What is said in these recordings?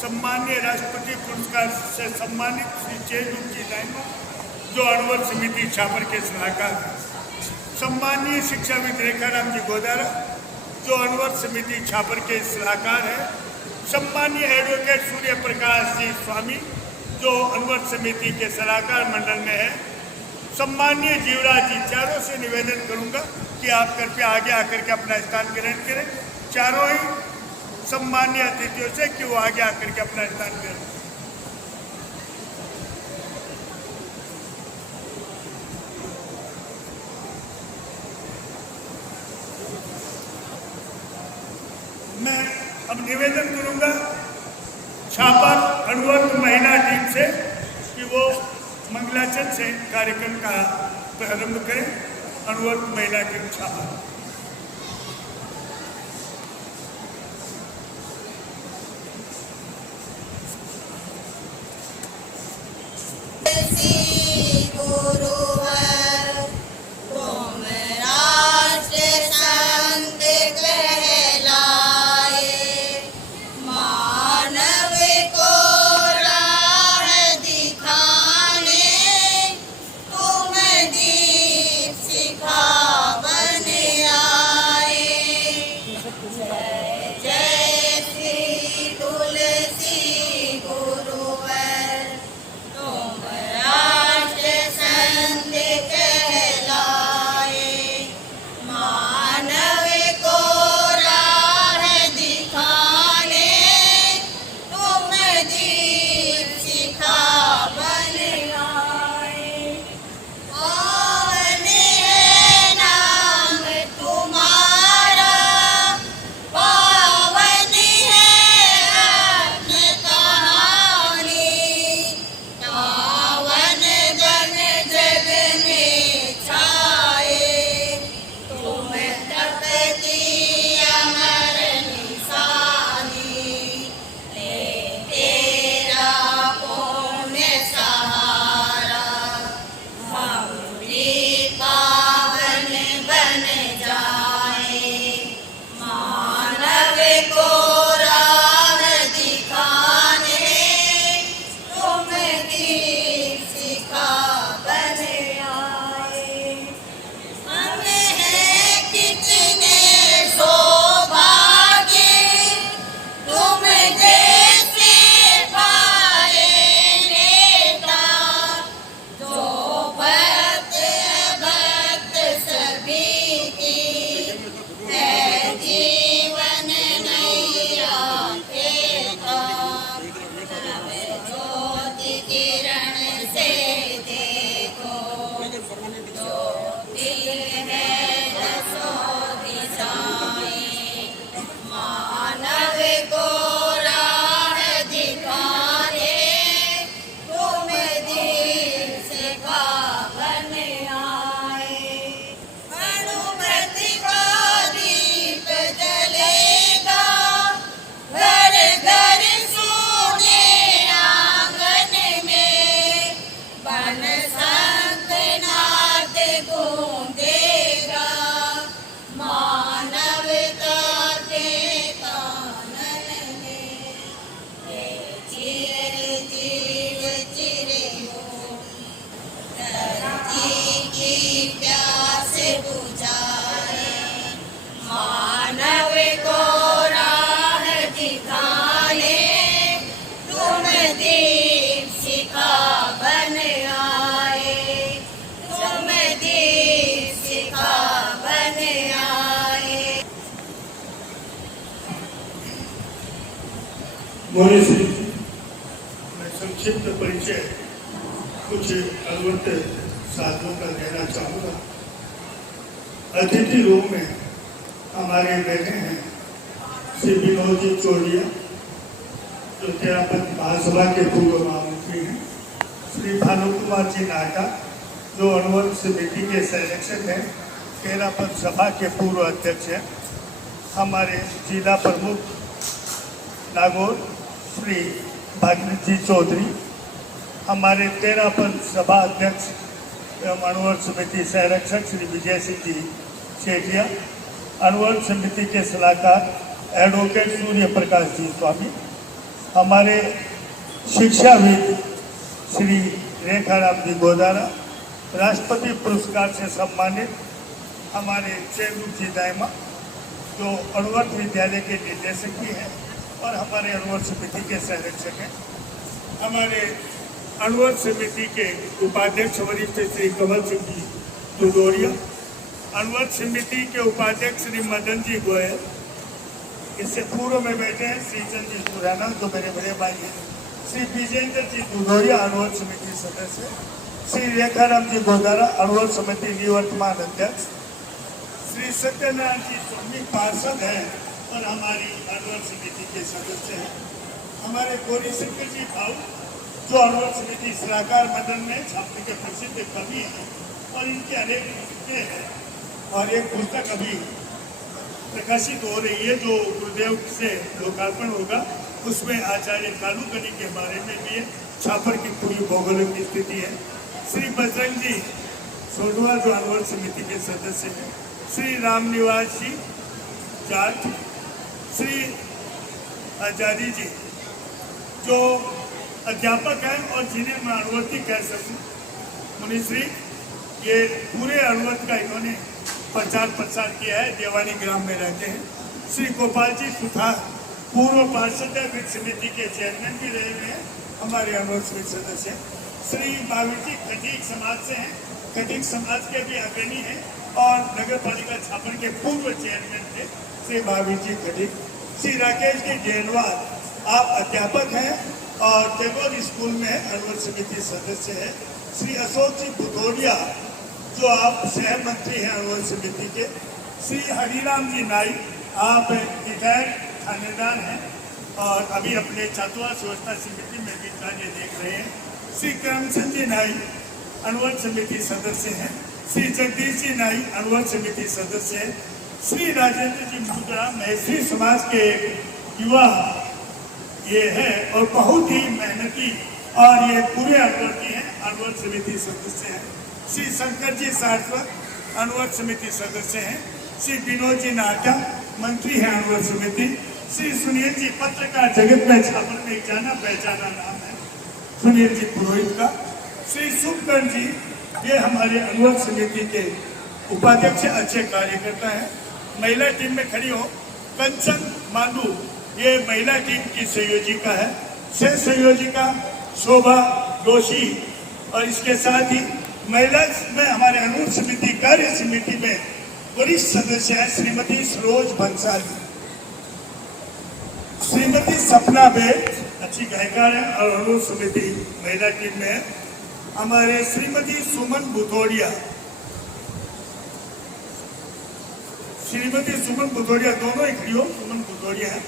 सम्मानीय राष्ट्रपति पुरस्कार से सम्मानित श्री चेतुजी नायमा, जो अनवर समिति छापर के सलाहकार हैं। सम्मानीय शिक्षाविद रेखाराम जी गोदारा, जो अनवर समिति छापर के सलाहकार हैं। सम्मानीय एडवोकेट सूर्य प्रकाश जी स्वामी, जो अनवर समिति के सलाहकार मंडल में है। सम्मानीय जीवराज जी, चारों से निवेदन करूंगा कि आप कृपया आगे आकर के अपना स्थान ग्रहण करें। चारों ही सम्मानीय अतिथियों से कि वो आगे आकर के अपना स्थान ग्रहण करें। मैं अब निवेदन करूंगा छापर अनवर महिला टीम से कि वो मंगलाचरण से कार्यक्रम का प्रारंभ करें। अनवर महिला टीम छापर। मोहन सिंह, मैं संक्षिप्त परिचय कुछ अनवरत साधनों का देना चाहूँगा। अतिथि रूप में हमारे बैठे हैं श्री विनोद जी चौरिया, जो तेरापंथ महासभा के पूर्व महामंत्री हैं। श्री भानु कुमार जी नाटा, जो अनवर समिति के संरक्षक हैं, तेरापंथ सभा के पूर्व अध्यक्ष हैं। हमारे जिला प्रमुख नागौर श्री भागीरथ जी चौधरी, हमारे तेरापंथ सभा अध्यक्ष एवं अनवर समिति संरक्षक श्री विजय सिंह जी सेठिया, अनवर समिति के सलाहकार एडवोकेट सूर्य प्रकाश जी स्वामी, हमारे शिक्षाविद श्री रेखाराम जी गोदारा, राष्ट्रपति पुरस्कार से सम्मानित हमारे चेंदू जी दाइमा जो अणुवर्त विद्यालय के निर्देशक भी हैं और हमारे अणुवर्त समिति के संरक्षक हैं, हमारे अणुवर्त समिति के उपाध्यक्ष वरिष्ठ श्री कमल सिंह जी दुदोरिया, अणुवर्त समिति के उपाध्यक्ष श्री मदन जी गोयल, इससे पूर्व में बैठे हैं श्री चंद जी खुराना जो मेरे बड़े भाई हैं, श्री विजेंद्र जी दुदोरिया अणुवर्त समिति सदस्य, श्री रेखाराम जी गोदारा अणुवर्त समिति निवर्तमान अध्यक्ष, श्री सत्यनारायण जी स्वामी पार्षद हैं और हमारी अणुवर्त समिति के सदस्य हैं, हमारे गौरी शंकर जी भाव जो अणुवर्त समिति सलाहकार मंडल में छात्र के प्रसिद्ध कवि हैं और इनके अनेक पुस्तकें हैं और एक पुस्तक अभी प्रकाशित हो रही है जो गुरुदेव से लोकार्पण होगा, उसमें आचार्य कालूकनी के बारे में भी है, छापर की पूरी भौगोलिक स्थिति है। श्री बजरंग जी सोडवा जो अणुवर्त समिति के सदस्य हैं, श्री रामनिवास जी जाट, श्री आचार्य जी जो अध्यापक हैं और जिन्हें मैं अणुवर्ती कह सकूँ, मुनिश्री, ये पूरे अणुवर्त का इन्होंने प्रचार प्रसार किया है, देवानी ग्राम में रहते हैं। श्री गोपाल जी सुथार पूर्व पार्षद वित्त समिति के चेयरमैन भी रहे हुए हैं, हमारे अणुवर्त समिति सदस्य। श्री महावीर जी खटीक समाज से हैं, खटीक समाज के भी अग्रणी हैं और नगर पालिका छापर के पूर्व चेयरमैन थे श्री महावीर जी खटीक। श्री राकेश जी जैनवाल, आप अध्यापक हैं और टैगोर स्कूल में अणुवर्त समिति सदस्य है। श्री अशोक जी भदौरिया जो आप शहर मंत्री हैं अणुवर्त समिति के। श्री हरिराम जी नाई, आप रिटायर्ड थानेदार हैं और अभी अपने छात्रावास व्यवस्था समिति में भी कार्य देख रहे हैं। श्री करमचंद जी नाई अणुवर्त समिति सदस्य हैं। श्री जगदीश जी नाई अणुवर्त समिति सदस्य हैं। श्री राजेंद्र जी मुद्रा मैत्री समाज के युवा ये है और बहुत ही मेहनती और ये पूरे अणुवर्ती हैं, अणुवर्त समिति सदस्य हैं। श्री शंकर जी सारस्वत अणुवर्त समिति सदस्य हैं। श्री विनोद जी नाटा मंत्री हैं अणुवर्त समिति। श्री सुनील जी पत्रकार जगत में छापर में जाना पहचाना नाम है सुनील जी पुरोहित का। श्री सुखकर जी ये हमारे अणुवर्त समिति के उपाध्यक्ष अच्छे कार्यकर्ता हैं। महिला टीम में खड़ी हो कंचन मांडू, ये महिला टीम की संयोजिका है। सह संयोजिका शोभा जोशी और इसके साथ ही महिला में हमारे अणुवर्त समिति कार्य समिति में वरिष्ठ सदस्य है श्रीमती सरोज भंसाली, श्रीमती सपना बेट अच्छी गायकार है और अणुवर्त समिति महिला टीम में है। हमारे श्रीमती सुमन भदौरिया, श्रीमती सुमन भदौरिया दोनों ही खड़ी हो, सुमन भदौरिया है।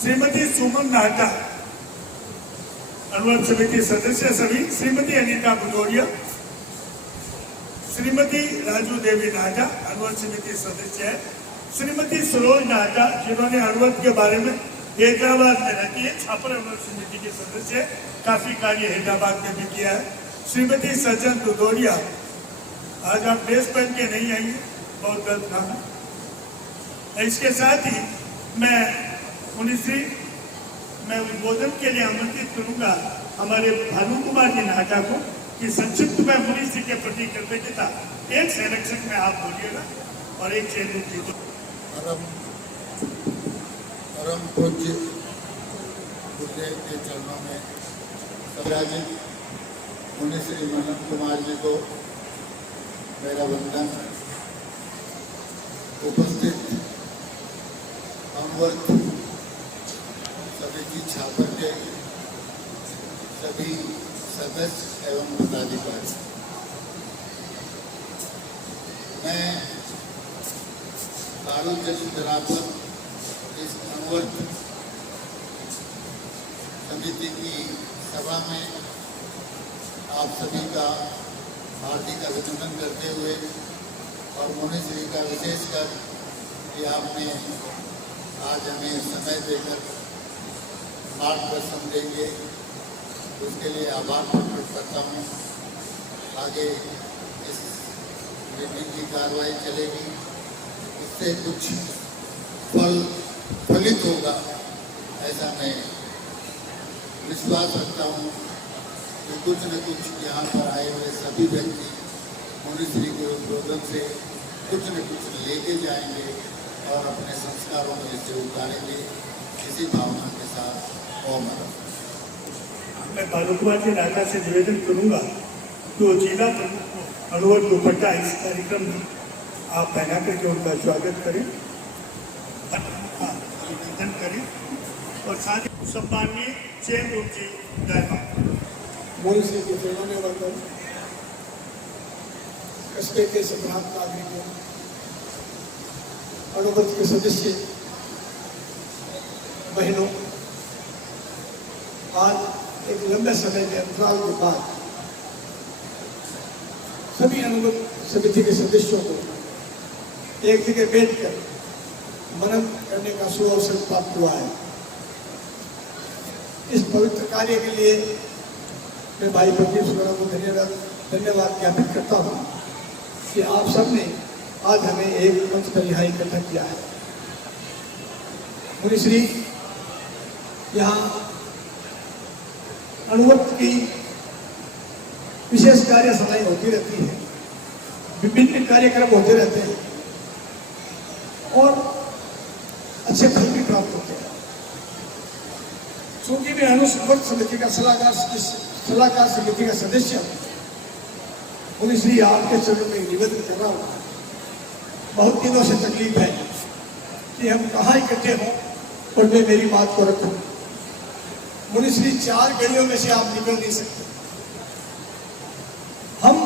श्रीमती सुमन नाटा अणुवर्त समिति सदस्य सभी। श्रीमती अनीता भदौरिया, श्रीमती राजू देवी नाटा अणुवर्त समिति सदस्य है। श्रीमती सरोज नाटा जिन्होंने अणुवर्त के बारे में हैदराबाद में रहती है, छापर अणुवर्त समिति के सदस्य है, काफी कार्य हैदराबाद में भी किया है। श्रीमती सज्जन दुदौरिया, आज आप ड्रेस पहन के नहीं आई, बहुत गलत काम है। इसके साथ ही मैं मुनिश्री मैं उद्बोधन के लिए आमंत्रित करूंगा हमारे भानु कुमार जी नाटा को कि संक्षिप्त में मुनिश्री के प्रति कृतज्ञता एक संरक्षक में आप बोलिएगा और एक चेंदू जी को। परम पूज्य गुरुदेव के चरणों में विराजित मुनिश्री मनन कुमार जी को मेरा वंदन। उपस्थित अणुवर्त समिति छापर के सभी सदस्य एवं पदाधिकारी, मैं आरुष जसुधरात्मक इस अणुवर्त समिति की सभा में आप सभी का हार्दिक अभिनंदन करते हुए और मुनिश्री का विशेषकर कि आपने आज हमें समय देकर मार्गदर्शन देंगे, उसके लिए आभार प्रकट करता हूँ। आगे इस मीटिंग की कार्रवाई चलेगी, उससे कुछ फल फलित होगा ऐसा मैं विश्वास रखता हूँ कि कुछ न कुछ यहाँ पर आए हुए सभी व्यक्ति मुनिश्री के उद्बोधन से कुछ न कुछ लेके जाएंगे और अपने संस्कारों में इसे उतारेंगे। इसी भावना के साथ ओम। मैं भारद्वाज जी नाका से निवेदन करूंगा कि वो जिला प्रमुख को अणुवत दुपट्टा इस कार्यक्रम में आप पहना करके उनका स्वागत करें, अभिनंदन करें और साथ ही सम्माननीय चैन रूप जी दायमा मुनिश्री के सेवा में वर्तन कस्बे के सम्राट नागरिकों, अणुवत के सदस्य बहनों, आज एक लंबे समय के अंतराल के बाद सभी अणुवत समिति के सदस्यों को एक जगह बैठकर मनन करने का सुअवसर प्राप्त हुआ है। इस पवित्र कार्य के लिए मैं भाई प्रदीप सुगड़ा को धन्यवाद ज्ञापित करता हूँ कि आप सबने आज हमें एक मंच पर यहाँ इकट्ठा किया है। मुनिश्री यहाँ अणुवत की विशेष कार्यशालाएं होती रहती हैं, विभिन्न कार्यक्रम होते रहते हैं और अच्छे फल भी प्राप्त होते हैं। चूंकि मैं अणुवत समिति का सलाहकार समिति का सदस्य हूँ, मुनिश्री आपके चरणों में निवेदन कर रहा हूँ। बहुत दिनों से तकलीफ है कि हम कहाँ इकट्ठे हों और मैं मेरी बात को रखूं। मुनिश्री 4 गलियों में से आप निकल नहीं सकते। हम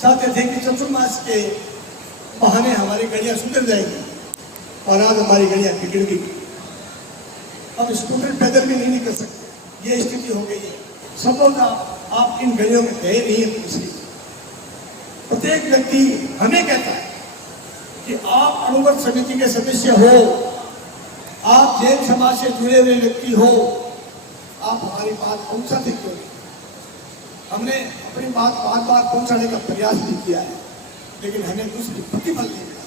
चाहते थे कि चतुर्मास के बहाने हमारी गलियां सुधर जाएंगी और आज हमारी गलियां बिगड़ गई। अब स्कूटर पैदल भी नहीं निकल सकते, ये स्थिति हो गई है। संभवतः आप इन गलियों में गए नहीं है। मुनिश्री प्रत्येक व्यक्ति हमें कहता है कि आप अणुवत समिति के सदस्य हो, आप जैन समाज से जुड़े हुए व्यक्ति हो, आप हमारी बात पहुंचाते क्यों नहीं? हमने अपनी बात बार पहुंचाने का प्रयास भी किया है, लेकिन हमें दूसरी प्रतिफल नहीं मिला।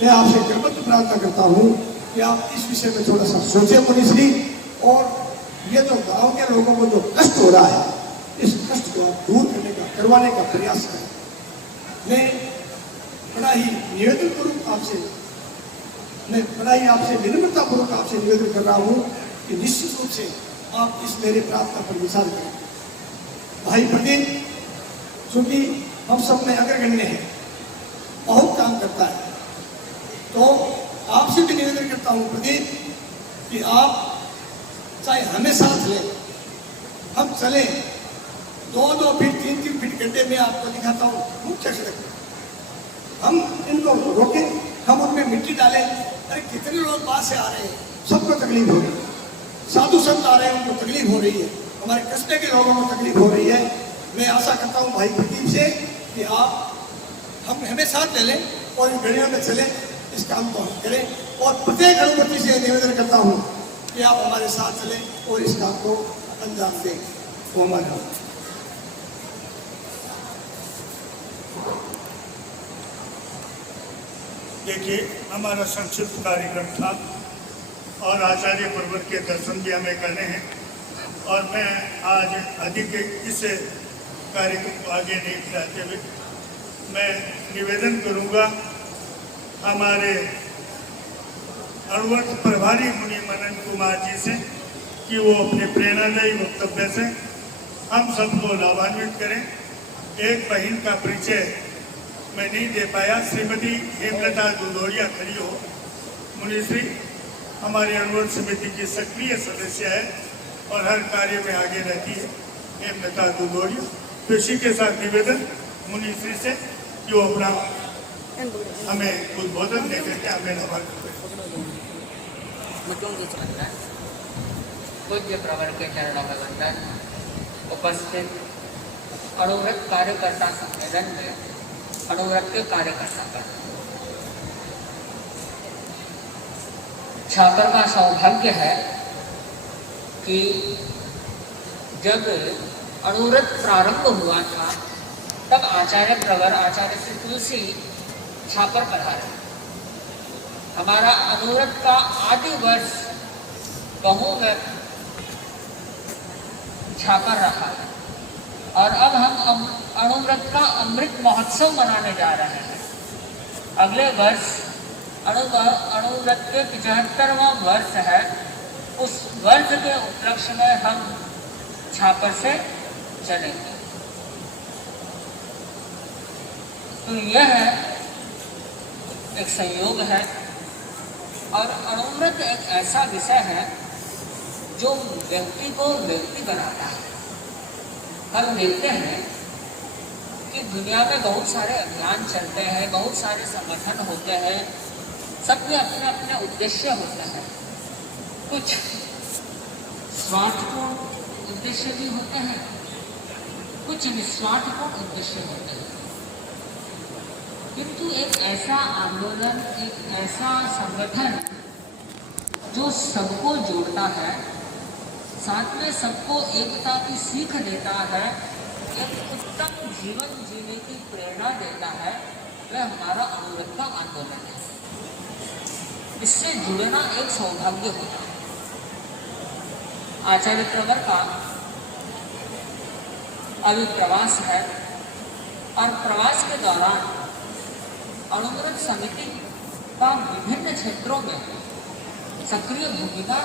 मैं आपसे कृतज्ञ प्रार्थना करता हूँ कि आप इस विषय में थोड़ा सा सोचें मुनिश्री, और ये जो गांव के लोगों को जो कष्ट हो रहा है, इस कष्ट को आप दूर करवाने का प्रयास करें। मैं बड़ा ही निवेदन पूर्वक आपसे विनम्रता पूर्वक आपसे निवेदन कर रहा हूँ कि निश्चित रूप से आप इस मेरे प्रार्थना पर विचार करें। भाई प्रदीप चूंकि हम सब में अग्रगण्य है, बहुत काम करता है, तो आपसे भी निवेदन करता हूँ प्रदीप कि आप चाहे हमें साथ लें, हम चले 2-2 फीट 3-3 फीट गड्ढे में आपको दिखाता हूँ मुख्य सड़क। हम इनको रोकें, हम उनमें मिट्टी डालें। अरे कितने लोग बाहर से आ रहे हैं, सबको तकलीफ हो रही है। साधु संत आ रहे हैं, उनको तकलीफ हो रही है। हमारे कस्बे के लोगों को तकलीफ हो रही है। मैं आशा करता हूँ भाई प्रदीप से कि हम हमें साथ ले लें और इन गलियों में चलें, इस काम को हम करें। और प्रत्येक अणुवती से निवेदन करता हूँ कि आप हमारे साथ चलें और इस काम को अंजाम दें। तो हमारा देखिए, हमारा संक्षिप्त कार्यक्रम था और आचार्य पर्वत के दर्शन भी हमें करने हैं, और मैं आज अधिक इस कार्यक्रम को आगे नहीं बढ़ाते हुए मैं निवेदन करूंगा हमारे अणुवत प्रभारी मुनि मनन कुमार जी से कि वो अपने प्रेरणादायी वक्तव्य से हम सबको लाभान्वित करें। एक बहन का परिचय मैं नहीं दे पाया, श्रीमती हेमलता दुधोरिया खड़ी हो। मुनिश्री हमारी अणुवत समिति की सक्रिय सदस्य है और हर कार्य में आगे रहती है, हेमलता दुधोरिया। तो इसी के साथ निवेदन मुनिश्री से कि वो अपना हमें उद्बोधन देकर के हमें लाभान्वित करें। पूज्य प्रवर के चरणों में वंदन। उपस्थित अणुव्रत कार्यकर्ता सम्मेलन में अणुव्रत के कार्यकर्ता का छात्र का सौभाग्य है कि जब अणुव्रत प्रारंभ हुआ था तब आचार्य प्रवर आचार्य श्री तुलसी छापर पधारे। हमारा अणुव्रत का आदि वर्ष बहु में छापर रखा है और अब हम अणुव्रत का अमृत महोत्सव मनाने जा रहे हैं। अगले वर्ष अणुव्रत के 75वां वर्ष है। उस वर्ष के उपलक्ष्य में हम छापर से चलेंगे। तो यह एक संयोग है और अणुव्रत एक ऐसा विषय है जो व्यक्ति को व्यक्ति बनाता है। हम देखते हैं कि दुनिया में बहुत सारे अभियान चलते हैं, बहुत सारे संगठन होते हैं, सबके अपने अपने उद्देश्य होते हैं। कुछ स्वार्थपूर्ण उद्देश्य भी होते हैं, कुछ निस्वार्थपूर्ण उद्देश्य होते हैं। किंतु एक ऐसा आंदोलन, एक ऐसा संगठन जो सबको जोड़ता है, साथ में सबको एकता की सीख देता है, एक उत्तम जीवन जीने की प्रेरणा देता है, वह हमारा अणुव्रत का आंदोलन है। इससे जुड़ना एक सौभाग्य होता है। आचार्य प्रवर का अभी प्रवास है और प्रवास के दौरान अणुव्रत समिति का विभिन्न क्षेत्रों में सक्रिय भूमिका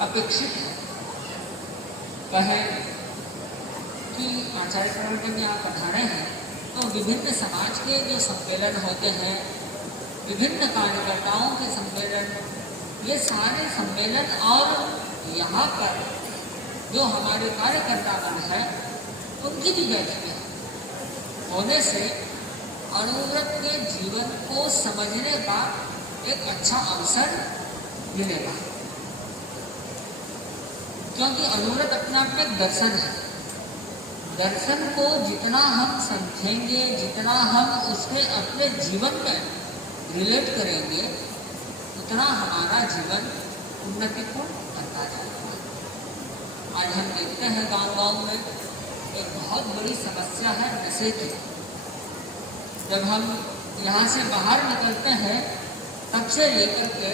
अपेक्षित है। कहें कि आचार्य प्रवर जब यहाँ पधारे हैं तो विभिन्न समाज के जो सम्मेलन होते हैं, विभिन्न कार्यकर्ताओं के सम्मेलन, ये सारे सम्मेलन और यहाँ पर जो हमारे कार्यकर्तागण हैं उनकी भी बैठकें होने से अणुव्रत के जीवन को समझने का एक अच्छा अवसर मिलेगा। क्योंकि अणुव्रत अपने आप में एक दर्शन है। दर्शन को जितना हम समझेंगे, जितना हम उसके अपने जीवन में रिलेट करेंगे, उतना हमारा जीवन उन्नतिपूर्ण बनता जाएगा। आज हम देखते हैं गांव-गांव में एक बहुत बड़ी समस्या है नशे की। जब हम यहाँ से बाहर निकलते हैं तब से लेकर के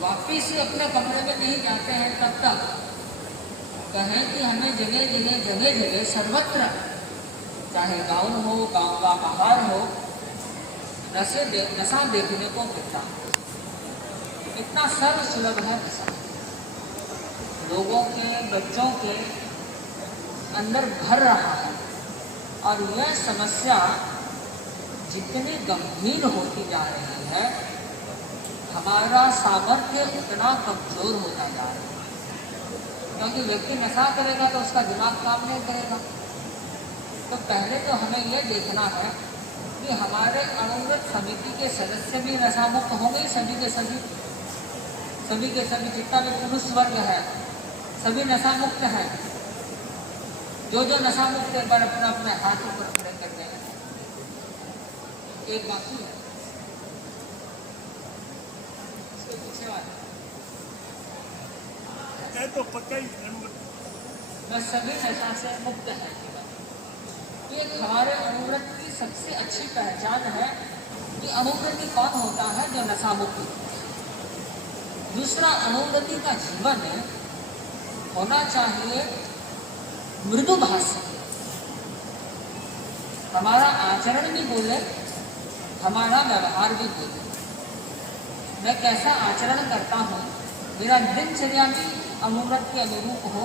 वापिस अपने कमरे में नहीं जाते हैं तब तक कहें कि हमें जगह जगह सर्वत्र, चाहे गांव हो, गांव का बाहर हो, नशा देखने को मिलता है। इतना सर्व सुलभ है नशा, लोगों के, बच्चों के अंदर भर रहा है। और यह समस्या जितनी गंभीर होती जा रही है, हमारा सामर्थ्य उतना कमजोर होता जा रहा है। क्योंकि व्यक्ति नशा करेगा तो उसका दिमाग काम नहीं करेगा। तो पहले तो हमें यह देखना है कि हमारे अणुव्रत समिति के सदस्य भी नशा मुक्त होंगे, सभी के सभी जितना भी पुरुष वर्ग है सभी नशा मुक्त है। जो नशा मुक्त एक बार अपना अपने हाथ ऊपर खड़े कर देंगे। एक बाकी है, इसके पीछे वाला तो पक्का ही बस सभी नशा से मुक्त है जीवन। ये हमारे अणुव्रत की सबसे अच्छी पहचान है कि अणुव्रती कौन होता है, जो नशा मुक्त। दूसरा, अणुव्रती का जीवन होना चाहिए मृदुभाषी। हमारा आचरण भी बोले, हमारा व्यवहार भी बोले। मैं कैसा आचरण करता हूँ, मेरा दिनचर्या भी अणुव्रत के अनुरूप हो,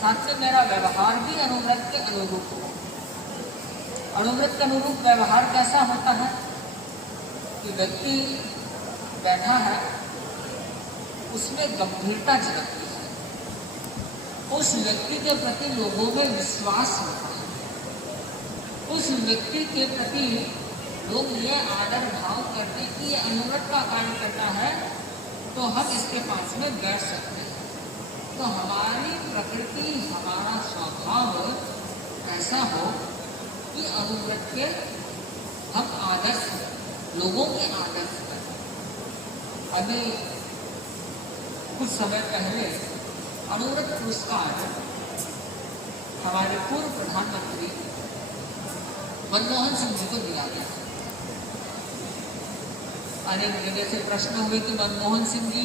साथ में मेरा व्यवहार भी अणुव्रत के अनुरूप हो। अणुव्रत के अनुरूप व्यवहार कैसा होता है कि व्यक्ति बैठा है, उसमें गंभीरता झलकती है, उस व्यक्ति के प्रति लोगों में विश्वास होता है, उस व्यक्ति के प्रति लोग ये आदर भाव करते हैं कि ये अणुव्रत का कार्य करता है तो हम इसके पास में बैठ सकते हैं। तो हमारी प्रकृति, हमारा स्वभाव ऐसा हो कि अणुव्रत के हम आदर्श, लोगों के आदर्श करें। अभी कुछ समय पहले अणुव्रत पुरस्कार हमारे पूर्व प्रधानमंत्री मनमोहन सिंह जी को दिया गया। अनेक जगह से प्रश्न हुए कि मनमोहन सिंह जी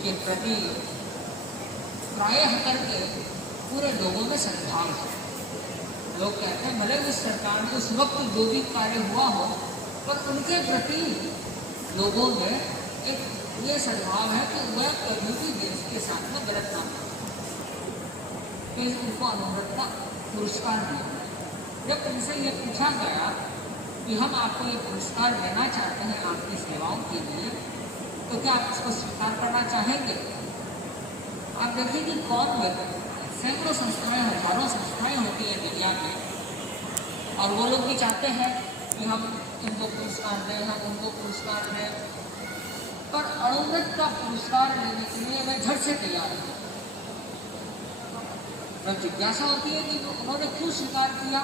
के प्रति प्रायः करके पूरे लोगों में सद्भाव है। लोग कहते हैं भले उस सरकार में उस वक्त जो भी कार्य हुआ हो, पर उनके प्रति लोगों में एक ये सद्भाव है कि वह कभी भी देश के साथ में गलत काम नहीं, तो उनको अनुव्रत का पुरस्कार दिया। जब उनसे ये पूछा गया कि हम आपको ये पुरस्कार देना चाहते हैं आपकी सेवाओं के लिए, तो क्या आप इसको स्वीकार करना चाहेंगे? आप देखिए कि कौन व्यक्ति, सैकड़ों संस्थाएं, हजारों संस्थाएं होती है दुनिया में, और वो लोग भी चाहते हैं कि हम इनको पुरस्कार दें, हम उनको पुरस्कार दें, पर अनुव्रत का पुरस्कार लेने के लिए वे झट से तैयार हैं। तो जिज्ञासा होती है कि उन्होंने क्यों स्वीकार किया?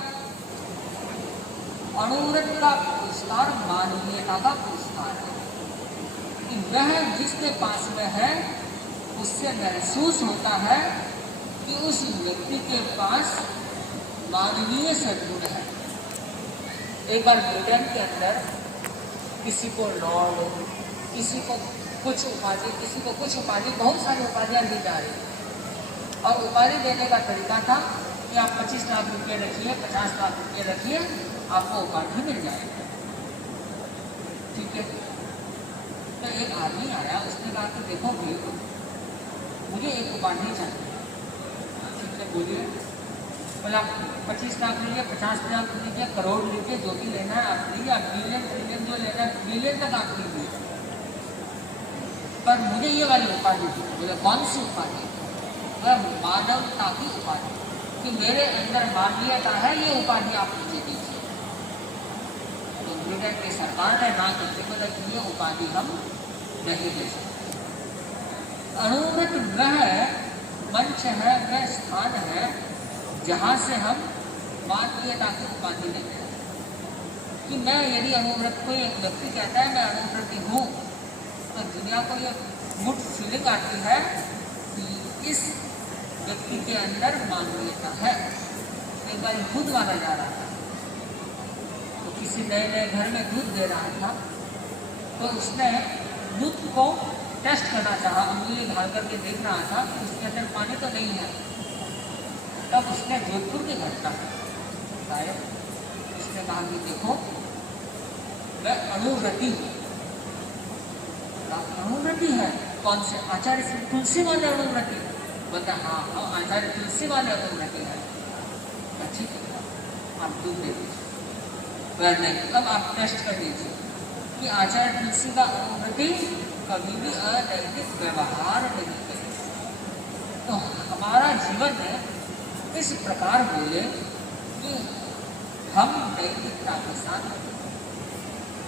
अनुव्रत का पुरस्कार मानवीयता का पुरस्कार है कि वह जिसके पास में है उससे महसूस होता है कि उस व्यक्ति के पास मानवीय सद्गुण है। एक बार ब्रिटेन के अंदर किसी को लॉर्ड, किसी को कुछ उपाधि, किसी को कुछ उपाधि, बहुत सारी उपाधियाँ दी जा रही, और उपाधि देने का तरीका था कि आप 25 लाख रुपये रखिए, 50 लाख रुपये रखिए, आपको उपाधि मिल जाएगी। ठीक है, तो एक आदमी आया, उसने कहा कि देखो भाई, मुझे एक उपाधि चाहिए। ठीक है, बोलिए। बोला 25 लाख लीजिए, 50 लाख लीजिए, करोड़ लीजिए, जो भी लेना है आप लीजिए, आप बिलियन ट्रिलियन जो लेना है बिलियन तक आप लीजिए, पर मुझे ये वाली उपाधि दी। बोले कौन सी उपाधि? वह मानवता की उपाधि, कि मेरे अंदर मानवीयता है, ये उपाधि आप मुझे दीजिए। तो ब्रिटेन की सरकार ने ना करके बोला कि ये उपाधि हम नहीं दे सकते। अनुव्रत वह मंच है, वह स्थान है जहाँ से हम मानवीयता की उपाधि लेते हैं। कि मैं यदि अनुव्रत को, एक व्यक्ति कहता है मैं अनुव्रती हूँ, तो दुनिया को ये गुड फीलिंग आती है कि इस व्यक्ति के अंदर मानवीयता है। एक बार दूध वाला जा रहा था, तो किसी नए नए घर में दूध दे रहा था, तो उसने दूध को टेस्ट करना चाहा, उंगली ढाल करके देख रहा था कि उसके अंदर पानी तो नहीं है। तब उसने जोधपुर की घटना बताया। उसने कहा कि देखो मैं अनुव्रती हूँ। अनुव्रती है? कौन से? आचार्य श्री तुलसी वाले अनुव्रती? बोलते हाँ हाँ, आचार्य तुलसी वाले अनुव्रती है। ठीक है, आप दूध दे दीजिए। वह नहीं, अब आप टेस्ट कर दीजिए कि आचार्य तुलसी का अनुव्रती कभी भी अनैतिक व्यवहार नहीं करेगा। तो हमारा जीवन है इस प्रकार बोले कि हम नैतिकता के साथ,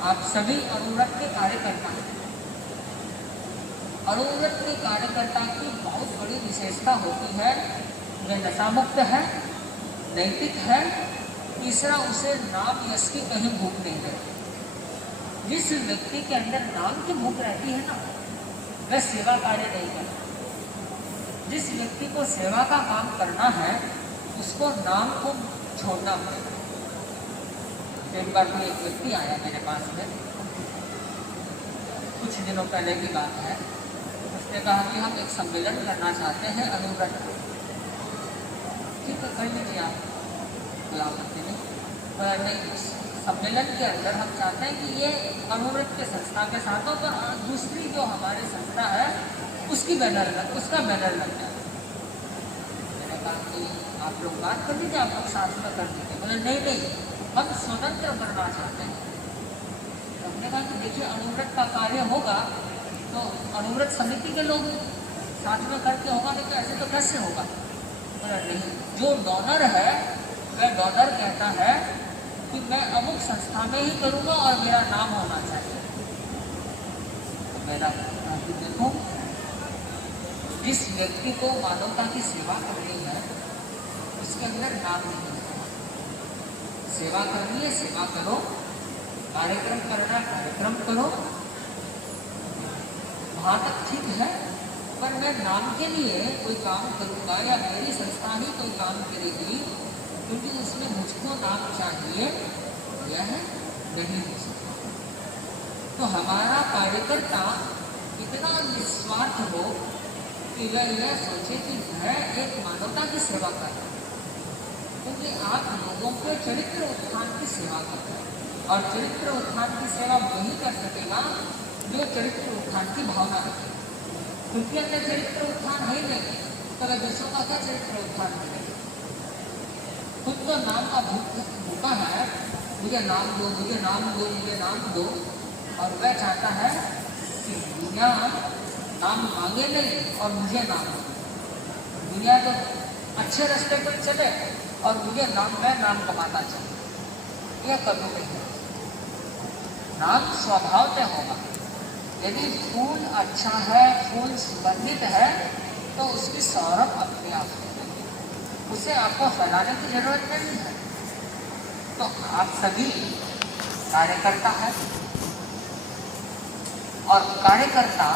आप सभी अनुव्रत के कार्यकर्ता हैं। अनुव्रत के कार्यकर्ता की बहुत बड़ी विशेषता होती है, वह नशा मुक्त है, नैतिक है। तीसरा, उसे नाम यश की कहीं भूख नहीं रहती। जिस व्यक्ति के अंदर नाम की भूख रहती है ना, वह सेवा कार्य नहीं करता। जिस व्यक्ति को सेवा का काम करना है, उसको नाम को छोड़ना पड़ेगा। एक बार कोई एक व्यक्ति आया मेरे पास में, कुछ दिनों पहले की बात है। उसने कहा कि हम एक सम्मेलन करना चाहते हैं अनुव्रत। ठीक है, कर लीजिए आप, बुला सकते नहीं। सम्मेलन के अंदर हम चाहते हैं कि ये अनुव्रत के संस्था के साथ हो, तो दूसरी जो हमारी संस्था है उसका बैनर लग जाए। मैंने कहा कि आप लोग बात कर लीजिए, आप लोग साथ में कर दीजिए। बोले नहीं, हम स्वतंत्र करना चाहते हैं। हमने कहा कि देखिए, अनुव्रत का कार्य होगा तो अनुव्रत समिति के लोग साथ में करके होगा, लेकिन ऐसे तो कैसे होगा? बोला नहीं, जो डोनर है वह डोनर कहता है कि मैं अमुक संस्था में ही करूँगा और मेरा नाम होना चाहिए। मेरा देखो, जिस व्यक्ति को मानवता की सेवा करनी है उसके अंदर नाम नहीं है। सेवा करनी है, सेवा करो, कार्यक्रम करना, कार्यक्रम करो, वहाँ तक ठीक है। पर मैं नाम के लिए कोई काम करूँगा या मेरी संस्था ही कोई काम करेगी क्योंकि उसमें मुझको नाम चाहिए, यह नहीं हो सकता। तो हमारा कार्यकर्ता इतना निस्वार्थ हो कि वह यह सोचे कि मैं एक मानवता की सेवा कर रहा हूँ, क्योंकि आप लोगों के चरित्र उत्थान की सेवा कर रहे हैं। और चरित्र उत्थान की सेवा वही कर सकेगा जो चरित्र उत्थान की भावना रखे, क्योंकि अंदर चरित्र उत्थान है ही नहीं तो वह दूसरों का क्या चरित्र उत्थान करेगा। खुद तो नाम का भूखा है, मुझे नाम दो, मुझे नाम दो, मुझे नाम दो, और वह चाहता है कि दुनिया नाम मांगे नहीं और मुझे नाम दो। दुनिया तो अच्छे रास्ते पर चले और मुझे मैं नाम कमाता चले, यह कभी नहीं है। नाम स्वभाव से होगा। यदि फूल अच्छा है, फूल सुगंधित है, तो उसकी सौरभ अपने आप होगी, उसे आपको फैलाने की जरूरत नहीं है। तो आप सभी कार्यकर्ता है, और कार्यकर्ता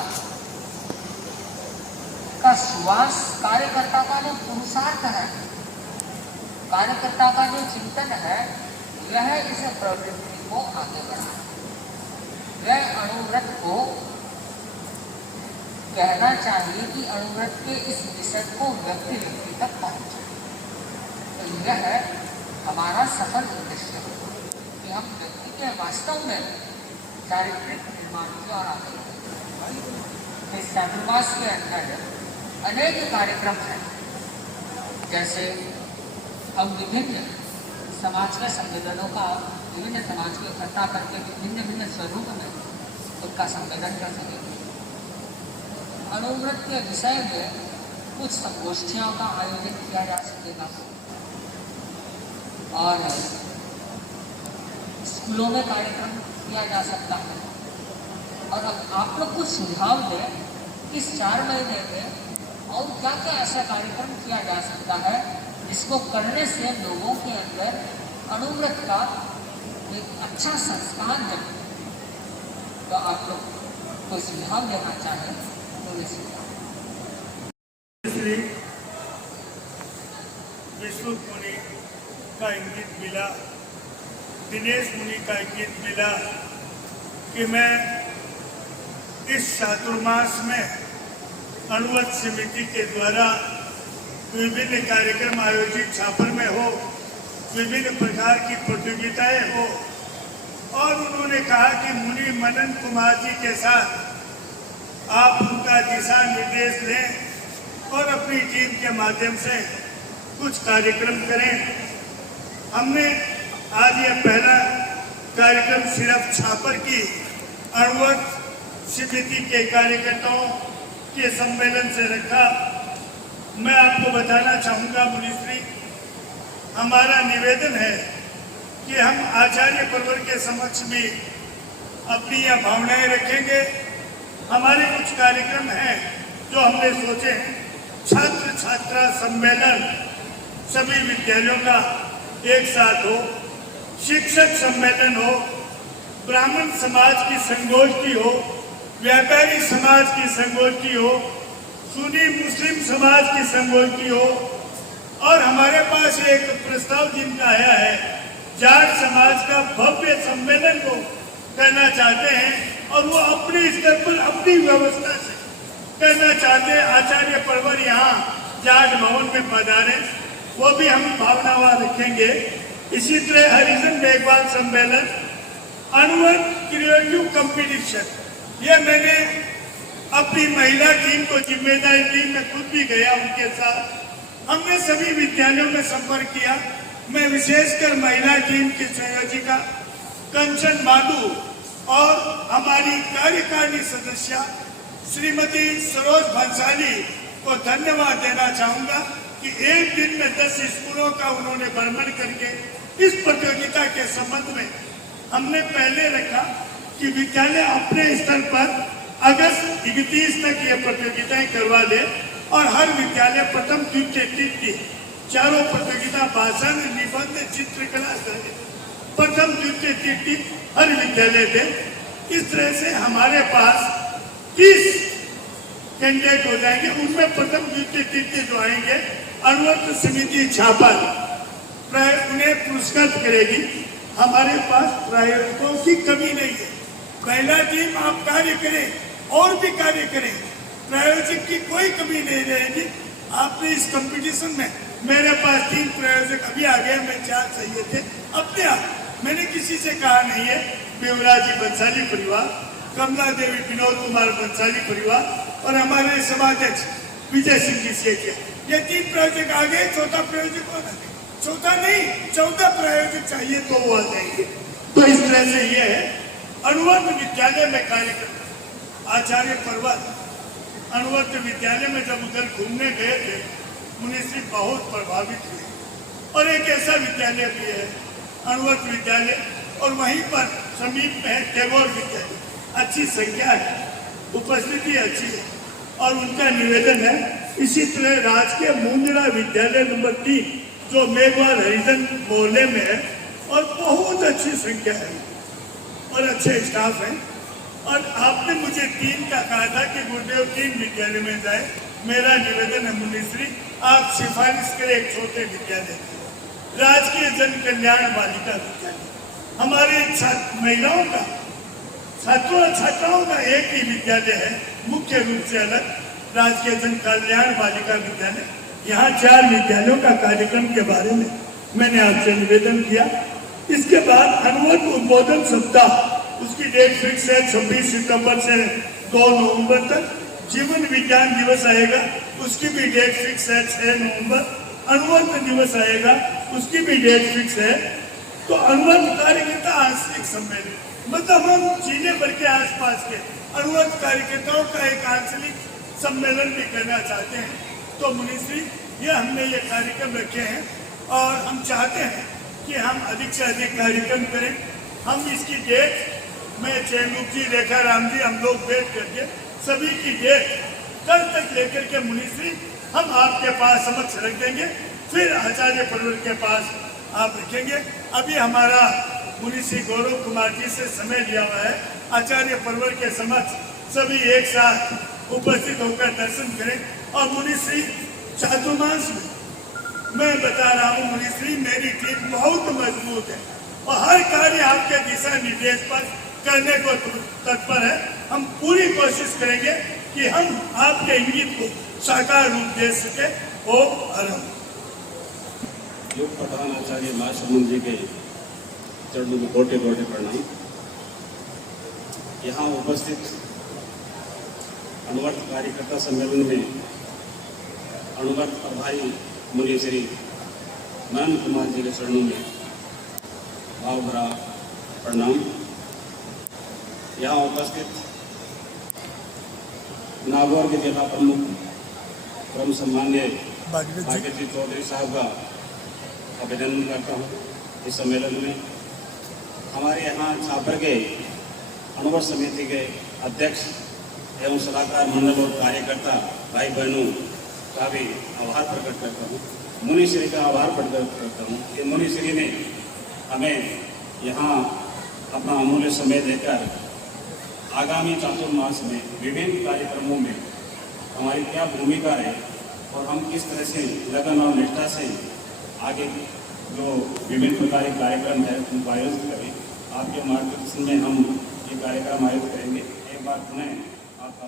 का सुवास, कार्यकर्ता का जो पुरुषार्थ है, कार्यकर्ता का जो चिंतन है, वह इस प्रवृत्ति को आगे बढ़ाए। वह अणुव्रत को कहना चाहिए कि अणुव्रत के इस विषय को व्यक्ति व्यक्ति तक पहुंचाए। तो यह हमारा सफल उद्देश्य है कि हम व्यक्ति के वास्तव में चारित्रिक निर्माण की ओर आगे बढ़ें। इस चातुर्मास के अंदर अनेक कार्यक्रम हैं, जैसे हम विभिन्न समाज के संवेदनों का, विभिन्न समाज को इकट्ठा करके विभिन्न भिन्न स्वरूप में उनका संवेदन कर सकेंगे। अणुव्रत के विषय में कुछ संगोष्ठियों का आयोजन किया जा सकेगा, और स्कूलों में कार्यक्रम किया जा सकता है। और अब आप लोग कुछ सुझाव दें इस 4 महीने में और क्या क्या ऐसा कार्यक्रम किया जा सकता है जिसको करने से लोगों के अंदर अणुव्रत का एक अच्छा संस्कार जन्मे। तो आप लोग कोई सुझाव देना चाहें तो ये सुझाव। श्री विश्व मुनि का इंगित मिला, दिनेश मुनि का इंगित मिला कि मैं इस चातुर्मास में अणुव्रत समिति के द्वारा विभिन्न कार्यक्रम आयोजित छापर में हो, विभिन्न प्रकार की प्रतियोगिताएं हो, और उन्होंने कहा कि मुनि मनन कुमार जी के साथ आप उनका दिशा निर्देश लें और अपनी टीम के माध्यम से कुछ कार्यक्रम करें। हमने आज ये पहला कार्यक्रम सिर्फ छापर की अणुव्रत समिति के कार्यकर्ताओं के सम्मेलन से रखा। मैं आपको बताना चाहूँगा मुनिश्री, हमारा निवेदन है कि हम आचार्य परिवार के समक्ष भी अपनी यह भावनाएं रखेंगे। हमारे कुछ कार्यक्रम हैं जो हमने सोचे हैं। छात्र छात्रा सम्मेलन सभी विद्यालयों का एक साथ हो, शिक्षक सम्मेलन हो, ब्राह्मण समाज की संगोष्ठी हो, व्यापारी समाज की संगोष्ठी हो, सुन्नी मुस्लिम समाज की संगोष्ठी हो, और हमारे पास एक प्रस्ताव जिनका आया है, जाट समाज का भव्य सम्मेलन को करना चाहते हैं, और वो अपने स्तर पर अपनी व्यवस्था से करना चाहते हैं। आचार्य परवर यहाँ जाट भवन में पधारे, वो भी हम भावनावान रखेंगे। इसी तरह हरिजन मेघवाल सम्मेलन, अणुव्रत क्रिएटिव कंपटीशन, ये मैंने अपनी महिला टीम को जिम्मेदारी दी। मैं खुद भी गया उनके साथ। हमने सभी विद्यालयों में संपर्क किया। मैं विशेषकर महिला टीम की संयोजिका कंचन माधु और हमारी कार्यकारिणी सदस्य श्रीमती सरोज भंसाली को धन्यवाद देना चाहूँगा कि एक दिन में 10 स्कूलों का उन्होंने भ्रमण करके इस प्रतियोगिता के संबंध में हमने पहले रखा कि विद्यालय अपने स्तर पर अगस्त 31 तक ये प्रतियोगिताएं करवा दे, और हर विद्यालय प्रथम द्वितीय तृतीय चारों प्रतियोगिता, भाषण, निबंध, चित्रकला, प्रथम द्वितीय तृतीय हर विद्यालय दे। इस तरह से हमारे पास 30 कैंडिडेट हो जाएंगे। उनमें प्रथम द्वितीय तृतीय जो आएंगे, अणुव्रत समिति छापर उन्हें पुरस्कृत करेगी। हमारे पास प्रायोजकों की कमी नहीं है। महिला टीम आप कार्य करें और भी कार्य करें, प्रायोजक की कोई कमी नहीं रहेगी। आपने इस कंपटीशन में मेरे पास 3 प्रायोजक अभी आ गए, मैं 4 चाहिए थे अपने आप। मैंने किसी से कहा नहीं है। बेवराज जी बंसाली परिवार, कमला देवी विनोद कुमार बंसाली परिवार और हमारे समाध्यक्ष विजय सिंह जी से किया। ये 3 प्रायोजक आ गए, चौथा प्रायोजक कौन है? चौथा नहीं, 14 प्रायोजक चाहिए तो वो आ जाएंगे। तो इस तरह से ये है। अनुवर्त विद्यालय में कार्यक्रम, आचार्य पर्वत अनुवर्त विद्यालय में जब उधर घूमने गए थे, मुनिश्री बहुत प्रभावित हुए। और एक ऐसा विद्यालय भी है अनुवर्त विद्यालय, और वहीं पर समीप में है टैगोर विद्यालय। अच्छी संख्या है, उपस्थिति अच्छी है, और उनका निवेदन है इसी तरह राजकीय मुंद्रा विद्यालय नंबर 3 जो मेघवाल हरिजन मोहल्ले में है, और बहुत अच्छी संख्या है और अच्छे स्टाफ हैं। और आपने मुझे 3 का कहा था कि गुरुदेव 3 विद्यालय में जाए। मेरा निवेदन है मुनिश्री, आप सिफारिश करें एक छोटे विद्यालय की, राजकीय जन कल्याण बालिका विद्यालय। हमारे महिलाओं का, छात्रों छात्राओं का एक ही विद्यालय है, मुख्य रूप से अलग, राजकीय जन कल्याण बालिका विद्यालय। यहाँ 4 विद्यालयों का कार्यक्रम के बारे में मैंने आपसे निवेदन किया। इसके बाद अनुवर्त उद्बोधन सप्ताह, उसकी डेट फिक्स है 26 सितंबर से 2 नवंबर तक। जीवन विज्ञान दिवस आएगा, उसकी भी डेट फिक्स है 6 नवंबर। अनुवर्त दिवस आएगा, उसकी भी डेट फिक्स है। तो अनुवर्त कार्यकर्ता आंतरिक सम्मेलन, मतलब हम जिले भर के आसपास के अनुवर्त कार्यकर्ताओं का एक आंचलिक सम्मेलन भी करना चाहते हैं। तो मुनिश्री, ये हमने ये कार्यक्रम रखे हैं और हम चाहते हैं कि हम अधिक से अधिक कार्यक्रम करें। हम इसकी डेट, मैं चैनूप जी, रेखा राम जी, हम लोग बैठ करके सभी की डेट कल तक लेकर के मुनिश्री हम आपके पास समक्ष रख देंगे। फिर आचार्य पर्वत के पास आप रखेंगे। अभी हमारा मुनिश्री गौरव कुमार जी से समय लिया हुआ है। आचार्य पर्वत के समक्ष सभी एक साथ उपस्थित होकर दर्शन करें। और मुनिश्री, चातुर्मास में मैं बता रहा हूँ मुनिश्री, मेरी टीम बहुत मजबूत है और हर कार्य आपके दिशा निर्देश पर करने को तत्पर है। हम पूरी कोशिश करेंगे कि हम आपके इंगित को साकार रूप दे सके। ओम हरम। योग प्रधान आचार्य महाशमन जी के चरणों में कोटि कोटि प्रणाम। यहाँ उपस्थित अनुवर्त कार्यकर्ता सम्मेलन में अनुवर्त प्रभारी मुनि श्री नंद कुमार जी के चरणों में भाव भरा प्रणाम। यहाँ उपस्थित नागौर के जिला प्रमुख परम सम्मान्य भाग्य जी चौधरी साहब का अभिनंदन करता हूँ। इस सम्मेलन में हमारे यहाँ छापर के अनुवर्त समिति के अध्यक्ष एवं सलाहकार मंडल और कार्यकर्ता भाई बहनों का भी आभार प्रकट करता हूँ। मुनिश्री का आभार प्रकट करता हूँ कि मुनिश्री ने हमें यहाँ अपना अमूल्य समय देकर आगामी चातुर्मास में विभिन्न कार्यक्रमों में हमारी क्या भूमिका है और हम किस तरह से लगन और निष्ठा से आगे जो विभिन्न प्रकार के कार्यक्रम है उनको आयोजित करें। आपके मार्गदर्शन में हम ये कार्यक्रम आयोजित करेंगे। एक बार पुनः आपका